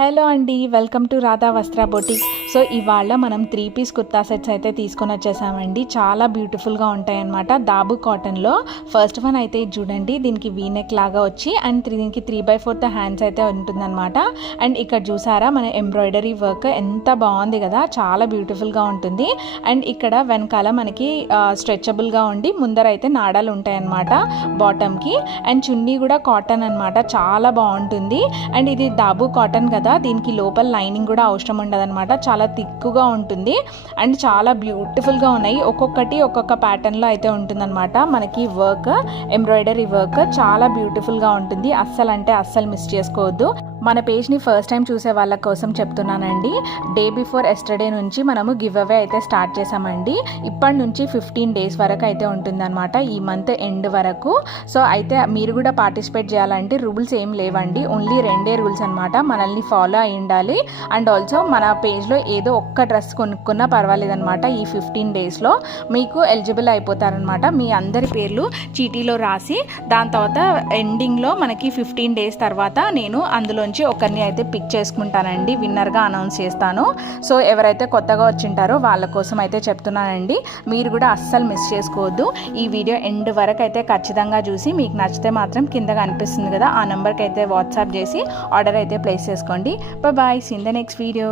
Hello అండి, welcome to Radha వస్త్ర boutique. So ఇవాళ మనం 3 పీస్ కుర్తా సెట్స్ అయితే తీసుకొని వచ్చేసామండి. చాలా బ్యూటిఫుల్గా ఉంటాయి అన్నమాట. దాబు కాటన్లో ఫస్ట్ వన్ అయితే చూడండి, దీనికి వీనెక్ లాగా వచ్చి అండ్ దీనికి 3/4 హ్యాండ్స్ అయితే ఉంటుందన్నమాట. అండ్ ఇక్కడ చూసారా మన ఎంబ్రాయిడరీ వర్క్ ఎంత బాగుంది కదా, చాలా బ్యూటిఫుల్గా ఉంటుంది. అండ్ ఇక్కడ వెనకాల మనకి స్ట్రెచబుల్గా ఉండి ముందర అయితే నాడాలు ఉంటాయి అన్నమాట బాటమ్కి. అండ్ చున్నీ కూడా కాటన్ అనమాట, చాలా బాగుంటుంది. అండ్ ఇది దాబు కాటన్ కదా, దీనికి లోపల లైనింగ్ కూడా అవసరం ఉండదు అనమాట, చాలా థిక్గా ఉంటుంది. అండ్ చాలా బ్యూటిఫుల్గా ఉన్నాయి, ఒక్కొక్కటి ఒక్కొక్క ప్యాటర్న్లో అయితే ఉంటుందన్నమాట. మనకి వర్క్ ఎంబ్రాయిడరీ వర్క్ చాలా బ్యూటిఫుల్గా ఉంటుంది, అస్సలు అంటే అస్సలు మిస్ చేసుకోవద్దు. మన పేజ్ని ఫస్ట్ టైం చూసే వాళ్ళ కోసం చెప్తున్నానండి, డే బిఫోర్ ఎస్టర్డే నుంచి మనము గివ్ అవే అయితే స్టార్ట్ చేసామండి. ఇప్పటి నుంచి 15 డేస్ వరకు అయితే ఉంటుందన్నమాట, ఈ మంత్ ఎండ్ వరకు. సో అయితే మీరు కూడా పార్టిసిపేట్ చేయాలంటే రూల్స్ ఏం లేవండి, ఓన్లీ 2 రూల్స్ అనమాట. మనల్ని ఫాలో అయి ఉండాలి అండ్ ఆల్సో మన పేజ్లో ఏదో ఒక్క డ్రెస్ కొనుక్కున్నా పర్వాలేదన్నమాట. ఈ 15 డేస్లో మీకు ఎలిజిబుల్ అయిపోతారనమాట. మీ అందరి పేర్లు చీటీలో రాసి దాని తర్వాత ఎండింగ్లో మనకి 15 డేస్ తర్వాత నేను అందులో ఒకరిని అయితే పిక్ చేసుకుంటానండి, విన్నర్గా అనౌన్స్ చేస్తాను. సో ఎవరైతే కొత్తగా వచ్చింటారో వాళ్ళ కోసం అయితే చెప్తున్నానండి, మీరు కూడా అస్సలు మిస్ చేసుకోవద్దు. ఈ వీడియో ఎండ్ వరకు అయితే ఖచ్చితంగా చూసి మీకు నచ్చితే మాత్రం కింద కనిపిస్తుంది కదా, ఆ నెంబర్కి అయితే వాట్సాప్ చేసి ఆర్డర్ అయితే ప్లేస్ చేసుకోండి. Bye, see in the next video.